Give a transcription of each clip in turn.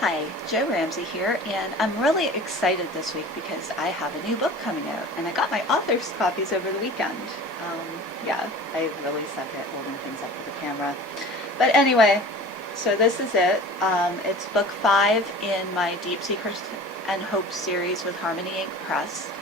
Hi, Jo Ramsey here, and I'm really excited this week because I have a new book coming out, and I got my author's copies over the weekend. Yeah, I really suck at holding things up with the camera. But anyway, so this is it. It's book 5 in my Deep Secrets and Hope series with Harmony Ink Press,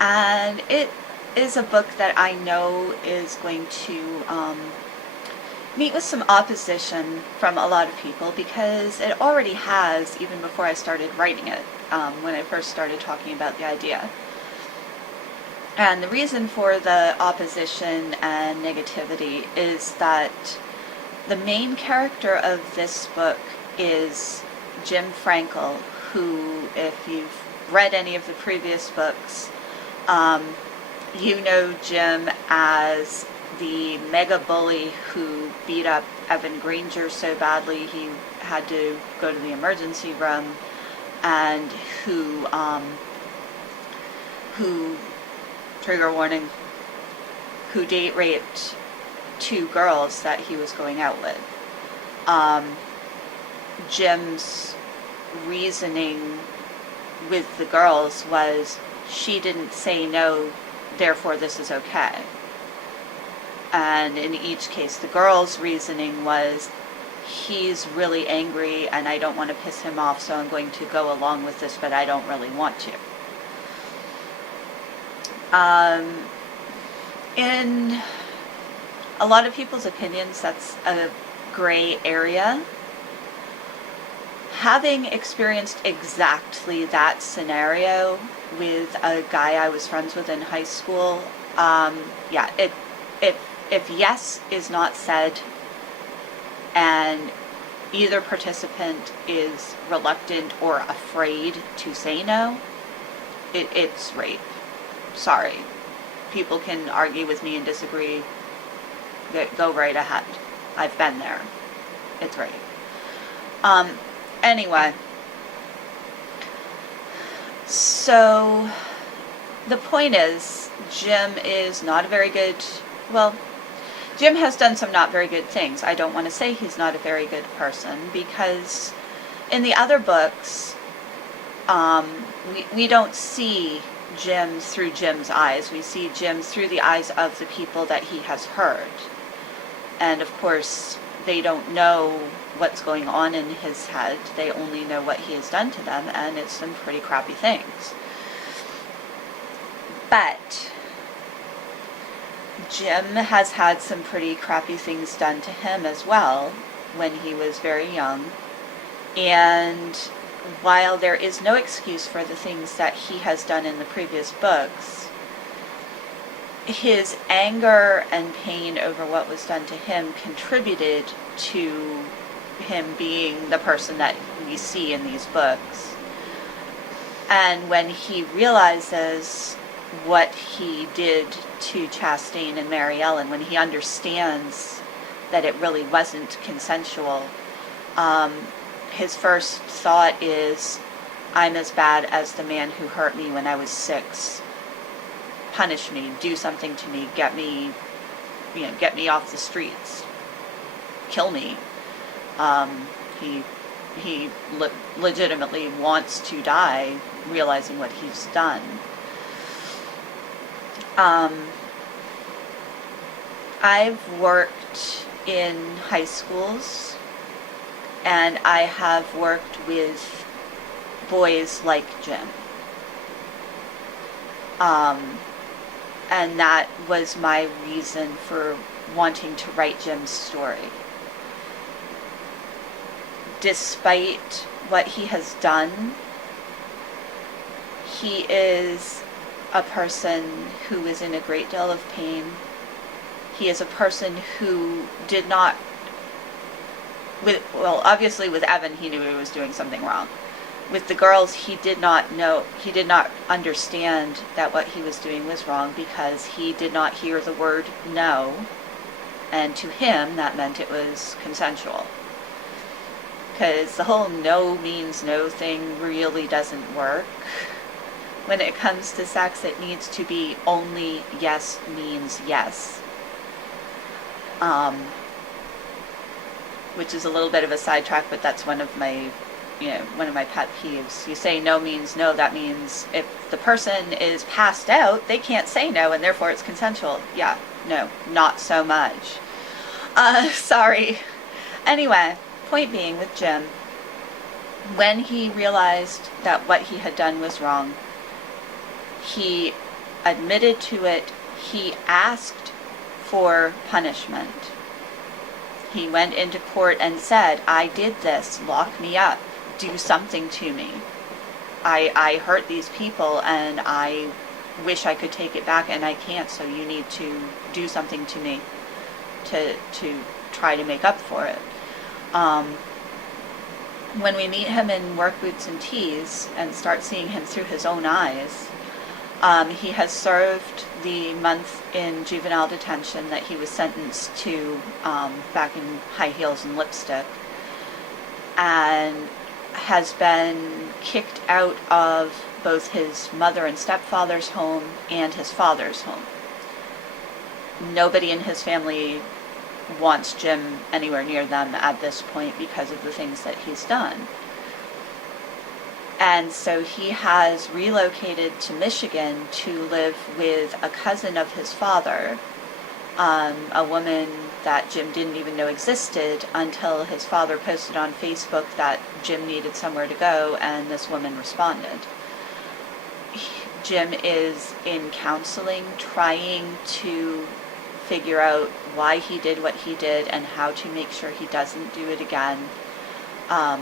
and it is a book that I know is going to meet with some opposition from a lot of people because it already has, even before I started writing it, when I first started talking about the idea. And the reason for the opposition and negativity is that the main character of this book is Jim Frankel, who, if you've read any of the previous books, you know Jim as the mega bully who beat up Evan Granger so badly he had to go to the emergency room, and who trigger warning, who date raped 2 girls that he was going out with. Jim's reasoning with the girls was, she didn't say no, therefore this is okay. And in each case, the girl's reasoning was, he's really angry and I don't want to piss him off, so I'm going to go along with this, but I don't really want to. In a lot of people's opinions, that's a gray area. Having experienced exactly that scenario with a guy I was friends with in high school, yeah, if yes is not said and either participant is reluctant or afraid to say no, it's rape. Sorry. People can argue with me and disagree. Go right ahead. I've been there. It's rape. Anyway. So, the point is, Jim is not a very good, well, Jim has done some not very good things. I don't want to say he's not a very good person, because in the other books, we don't see Jim through Jim's eyes. We see Jim through the eyes of the people that he has hurt. And of course, they don't know what's going on in his head. They only know what he has done to them, and it's some pretty crappy things. But Jim has had some pretty crappy things done to him as well when he was very young. And while there is no excuse for the things that he has done in the previous books, his anger and pain over what was done to him contributed to him being the person that we see in these books. And when he realizes what he did to Chastain and Mary Ellen, when he understands that it really wasn't consensual, his first thought is, I'm as bad as the man who hurt me when I was 6. Punish me, do something to me, get me off the streets, kill me. He legitimately wants to die, realizing what he's done. I've worked in high schools, and I have worked with boys like Jim. And that was my reason for wanting to write Jim's story. Despite what he has done, he is a person who is in a great deal of pain. He is a person who did not, obviously with Evan he knew he was doing something wrong. With the girls, he did not understand that what he was doing was wrong, because he did not hear the word no, and to him that meant it was consensual. Because the whole no means no thing really doesn't work. When it comes to sex, it needs to be only yes means yes. Which is a little bit of a sidetrack, but that's one of my one of my pet peeves. You say no means no. That means if the person is passed out, they can't say no, and therefore it's consensual. Yeah, no, not so much. Sorry. Anyway, point being with Jim, when he realized that what he had done was wrong, he admitted to it. He asked for punishment. He went into court and said, I did this, lock me up, do something to me. I hurt these people and I wish I could take it back and I can't, so you need to do something to me to try to make up for it. When we meet him in Work Boots and Tees and start seeing him through his own eyes, he has served the month in juvenile detention that he was sentenced to back in high heels and lipstick, and has been kicked out of both his mother and stepfather's home and his father's home. Nobody in his family wants Jim anywhere near them at this point because of the things that he's done. And so he has relocated to Michigan to live with a cousin of his father, a woman that Jim didn't even know existed until his father posted on Facebook that Jim needed somewhere to go, and this woman responded. Jim is in counseling, trying to figure out why he did what he did and how to make sure he doesn't do it again,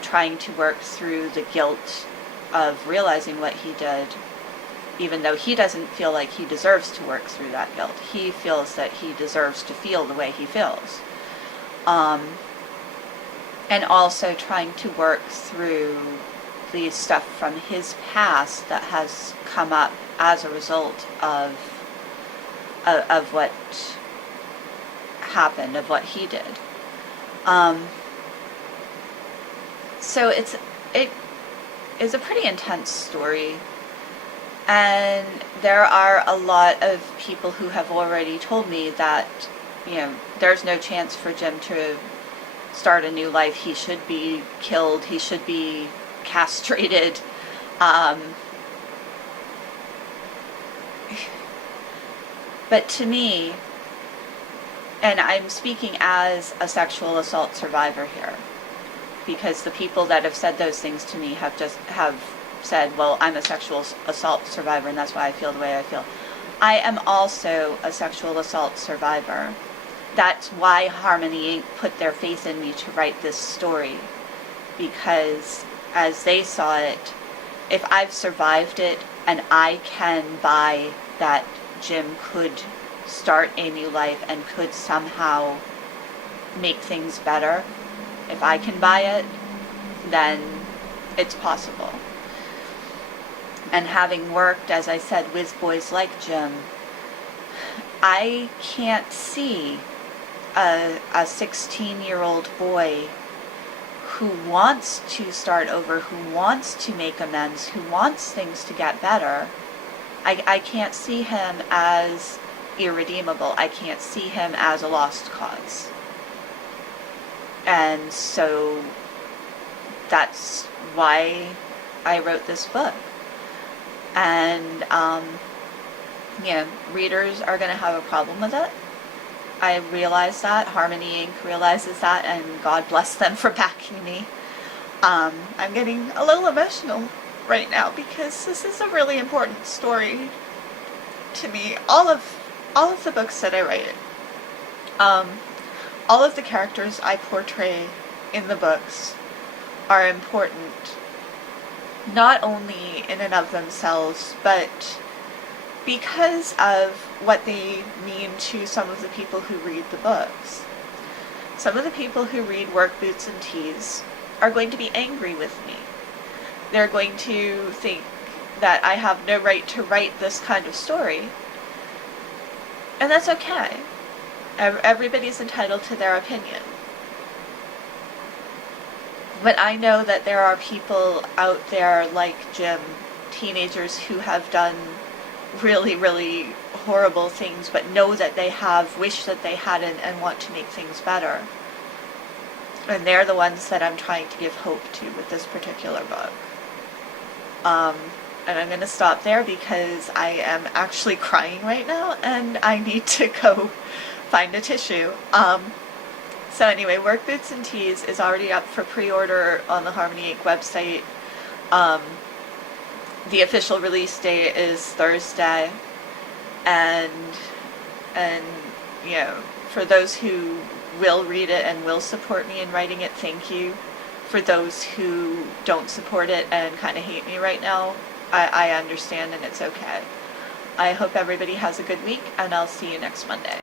trying to work through the guilt of realizing what he did, even though he doesn't feel like he deserves to work through that guilt. He feels that he deserves to feel the way he feels. And also trying to work through the stuff from his past that has come up as a result of what happened, of what he did. So it is a pretty intense story, and there are a lot of people who have already told me that, there's no chance for Jim to start a new life. He should be killed. He should be castrated. But to me, and I'm speaking as a sexual assault survivor here, because the people that have said those things to me have said, well, I'm a sexual assault survivor and that's why I feel the way I feel. I am also a sexual assault survivor. That's why Harmony Inc. put their faith in me to write this story, because as they saw it, if I've survived it and I can buy that Jim could start a new life and could somehow make things better, if I can buy it, then it's possible. And having worked, as I said, with boys like Jim, I can't see a 16-year-old boy who wants to start over, who wants to make amends, who wants things to get better. I can't see him as irredeemable. I can't see him as a lost cause. And so that's why I wrote this book. And, readers are going to have a problem with it. I realize that. Harmony Inc. realizes that, and God bless them for backing me. I'm getting a little emotional right now because this is a really important story to me. All of the books that I write, all of the characters I portray in the books are important, not only in and of themselves, but because of what they mean to some of the people who read the books. Some of the people who read Work Boots and Tees are going to be angry with me. They're going to think that I have no right to write this kind of story. And that's okay. Everybody's entitled to their opinion. But I know that there are people out there like Jim, teenagers who have done really, really horrible things, but know that they have, wish that they hadn't, and want to make things better. And they're the ones that I'm trying to give hope to with this particular book. And I'm going to stop there because I am actually crying right now and I need to go find a tissue. So anyway, Work Boots and Tees is already up for pre-order on the Harmony Inc. website. The official release date is Thursday, and you know, for those who will read it and will support me in writing it, thank you. For those who don't support it and kind of hate me right now, I understand, and it's okay. I hope everybody has a good week, and I'll see you next Monday.